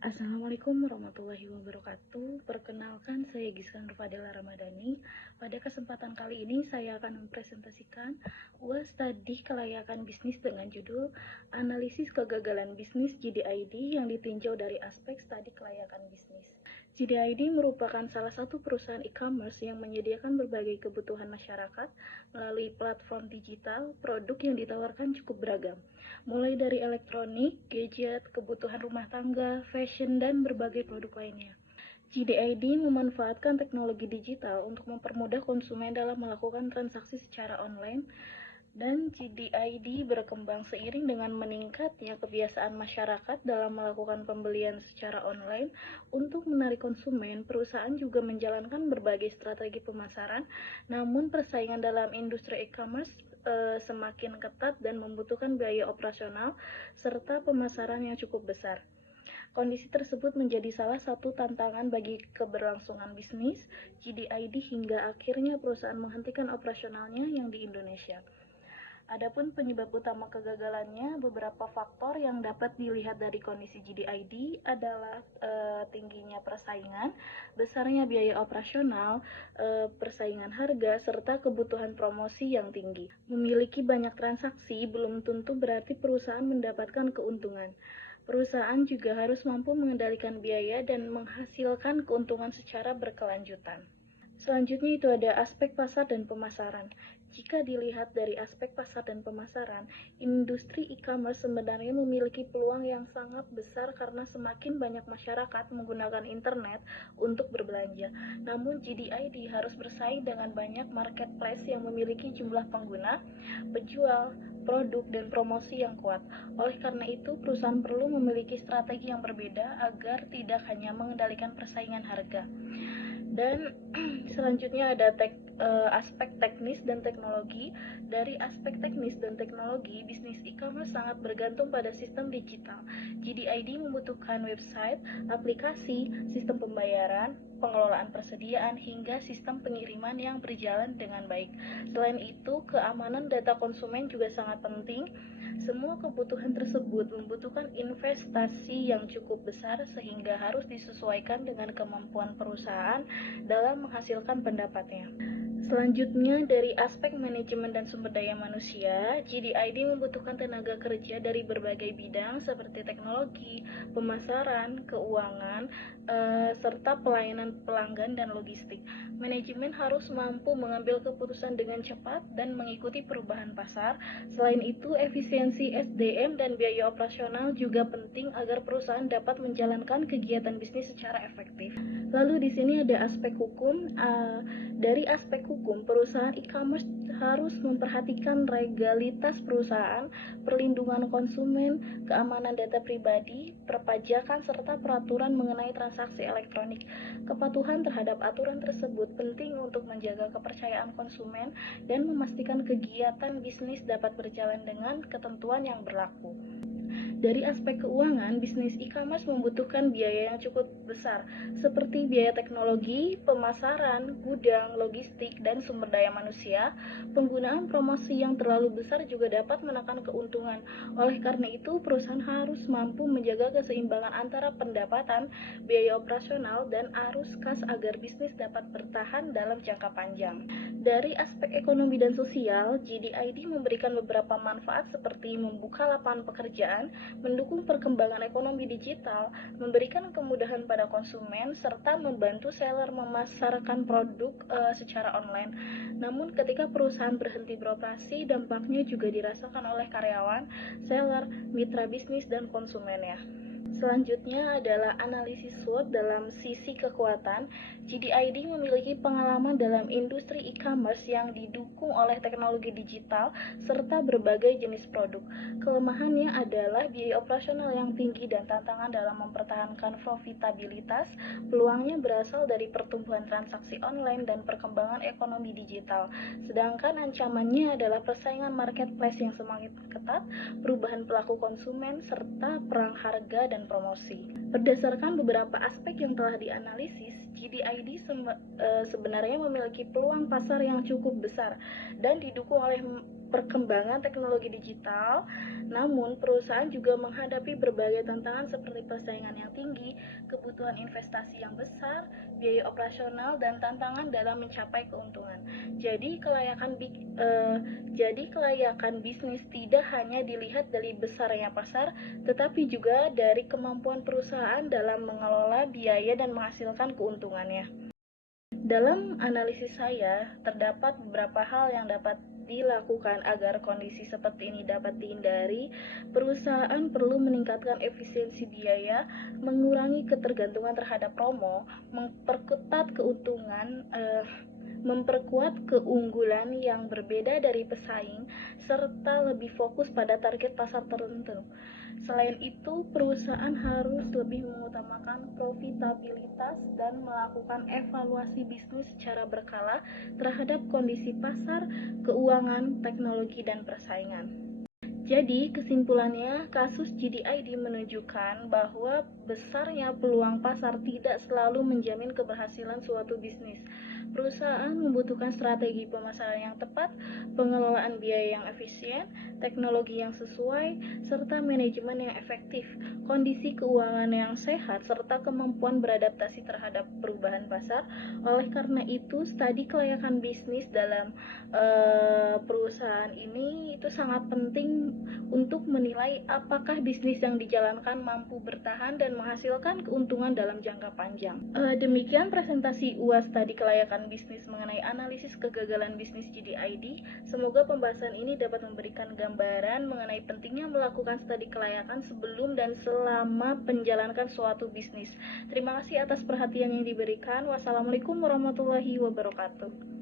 Assalamualaikum warahmatullahi wabarakatuh. Perkenalkan, saya Giska Nurfadela Ramadhani. Pada kesempatan kali ini saya akan mempresentasikan UAS Studi Kelayakan Bisnis dengan judul Analisis Kegagalan Bisnis GDID yang ditinjau dari aspek studi kelayakan bisnis. GDID merupakan salah satu perusahaan e-commerce yang menyediakan berbagai kebutuhan masyarakat melalui platform digital. Produk yang ditawarkan cukup beragam, mulai dari elektronik, gadget, kebutuhan rumah tangga, fashion, dan berbagai produk lainnya. GDID memanfaatkan teknologi digital untuk mempermudah konsumen dalam melakukan transaksi secara online, dan GDID berkembang seiring dengan meningkatnya kebiasaan masyarakat dalam melakukan pembelian secara online. Untuk menarik konsumen, perusahaan juga menjalankan berbagai strategi pemasaran, namun persaingan dalam industri e-commerce semakin ketat dan membutuhkan biaya operasional serta pemasaran yang cukup besar. Kondisi tersebut menjadi salah satu tantangan bagi keberlangsungan bisnis GDID hingga akhirnya perusahaan menghentikan operasionalnya yang di Indonesia. Adapun penyebab utama kegagalannya, beberapa faktor yang dapat dilihat dari kondisi GDID adalah tingginya persaingan, besarnya biaya operasional, persaingan harga, serta kebutuhan promosi yang tinggi. Memiliki banyak transaksi belum tentu berarti perusahaan mendapatkan keuntungan. Perusahaan juga harus mampu mengendalikan biaya dan menghasilkan keuntungan secara berkelanjutan. Selanjutnya itu ada aspek pasar dan pemasaran. Jika dilihat dari aspek pasar dan pemasaran, industri e-commerce sebenarnya memiliki peluang yang sangat besar karena semakin banyak masyarakat menggunakan internet untuk berbelanja. Namun GDID harus bersaing dengan banyak marketplace yang memiliki jumlah pengguna, penjual, produk, dan promosi yang kuat. Oleh karena itu, perusahaan perlu memiliki strategi yang berbeda agar tidak hanya mengendalikan persaingan harga. Dan selanjutnya ada aspek teknis dan teknologi. Dari aspek teknis dan teknologi, bisnis e-commerce sangat bergantung pada sistem digital. GDID membutuhkan website, aplikasi, sistem pembayaran, pengelolaan persediaan, hingga sistem pengiriman yang berjalan dengan baik. Selain itu, keamanan data konsumen juga sangat penting. Semua kebutuhan tersebut membutuhkan investasi yang cukup besar sehingga harus disesuaikan dengan kemampuan perusahaan dalam menghasilkan pendapatnya. Selanjutnya, dari aspek manajemen dan sumber daya manusia, GDID membutuhkan tenaga kerja dari berbagai bidang seperti teknologi, pemasaran, keuangan, serta pelayanan pelanggan dan logistik. Manajemen harus mampu mengambil keputusan dengan cepat dan mengikuti perubahan pasar. Selain itu, efisiensi SDM dan biaya operasional juga penting agar perusahaan dapat menjalankan kegiatan bisnis secara efektif. Lalu di sini ada aspek hukum. Dari aspek hukum, perusahaan e-commerce harus memperhatikan legalitas perusahaan, perlindungan konsumen, keamanan data pribadi, perpajakan, serta peraturan mengenai transaksi elektronik. Kepatuhan terhadap aturan tersebut penting untuk menjaga kepercayaan konsumen dan memastikan kegiatan bisnis dapat berjalan dengan ketentuan yang berlaku. Dari aspek keuangan, bisnis e-commerce membutuhkan biaya yang cukup besar, seperti biaya teknologi, pemasaran, gudang, logistik, dan sumber daya manusia. Penggunaan promosi yang terlalu besar juga dapat menekan keuntungan. Oleh karena itu, perusahaan harus mampu menjaga keseimbangan antara pendapatan, biaya operasional, dan arus kas agar bisnis dapat bertahan dalam jangka panjang. Dari aspek ekonomi dan sosial, GDID memberikan beberapa manfaat seperti membuka lapangan pekerjaan, mendukung perkembangan ekonomi digital, memberikan kemudahan pada konsumen, serta membantu seller memasarkan produk secara online. Namun ketika perusahaan berhenti beroperasi, dampaknya juga dirasakan oleh karyawan, seller, mitra bisnis, dan konsumennya. Selanjutnya adalah analisis SWOT dalam sisi kekuatan. GDID memiliki pengalaman dalam industri e-commerce yang didukung oleh teknologi digital serta berbagai jenis produk. Kelemahannya adalah biaya operasional yang tinggi dan tantangan dalam mempertahankan profitabilitas. Peluangnya berasal dari pertumbuhan transaksi online dan perkembangan ekonomi digital. Sedangkan ancamannya adalah persaingan marketplace yang semakin ketat, perubahan pelaku konsumen, serta perang harga dan promosi. Berdasarkan beberapa aspek yang telah dianalisis, GDID sebenarnya memiliki peluang pasar yang cukup besar dan didukung oleh perkembangan teknologi digital, namun perusahaan juga menghadapi berbagai tantangan seperti persaingan yang tinggi, kebutuhan investasi yang besar, biaya operasional, dan tantangan dalam mencapai keuntungan. Jadi kelayakan bisnis tidak hanya dilihat dari besarnya pasar, tetapi juga dari kemampuan perusahaan dalam mengelola biaya dan menghasilkan keuntungannya. Dalam analisis saya, terdapat beberapa hal yang dapat dilakukan agar kondisi seperti ini dapat dihindari. Perusahaan perlu meningkatkan efisiensi biaya, mengurangi ketergantungan terhadap promo, memperkuat keunggulan yang berbeda dari pesaing, serta lebih fokus pada target pasar tertentu. Selain itu, perusahaan harus lebih mengutamakan profitabilitas dan melakukan evaluasi bisnis secara berkala terhadap kondisi pasar, keuangan, teknologi, dan persaingan. Jadi, kesimpulannya, kasus GDID menunjukkan bahwa besarnya peluang pasar tidak selalu menjamin keberhasilan suatu bisnis. Perusahaan membutuhkan strategi pemasaran yang tepat, pengelolaan biaya yang efisien, teknologi yang sesuai, serta manajemen yang efektif, kondisi keuangan yang sehat, serta kemampuan beradaptasi terhadap perubahan pasar. Oleh karena itu, studi kelayakan bisnis dalam perusahaan ini itu sangat penting untuk menilai apakah bisnis yang dijalankan mampu bertahan dan menghasilkan keuntungan dalam jangka panjang. Demikian presentasi UAS tadi kelayakan bisnis mengenai analisis kegagalan bisnis GDID. Semoga pembahasan ini dapat memberikan gambaran mengenai pentingnya melakukan studi kelayakan sebelum dan selama menjalankan suatu bisnis. Terima kasih atas perhatian yang diberikan. Wassalamualaikum warahmatullahi wabarakatuh.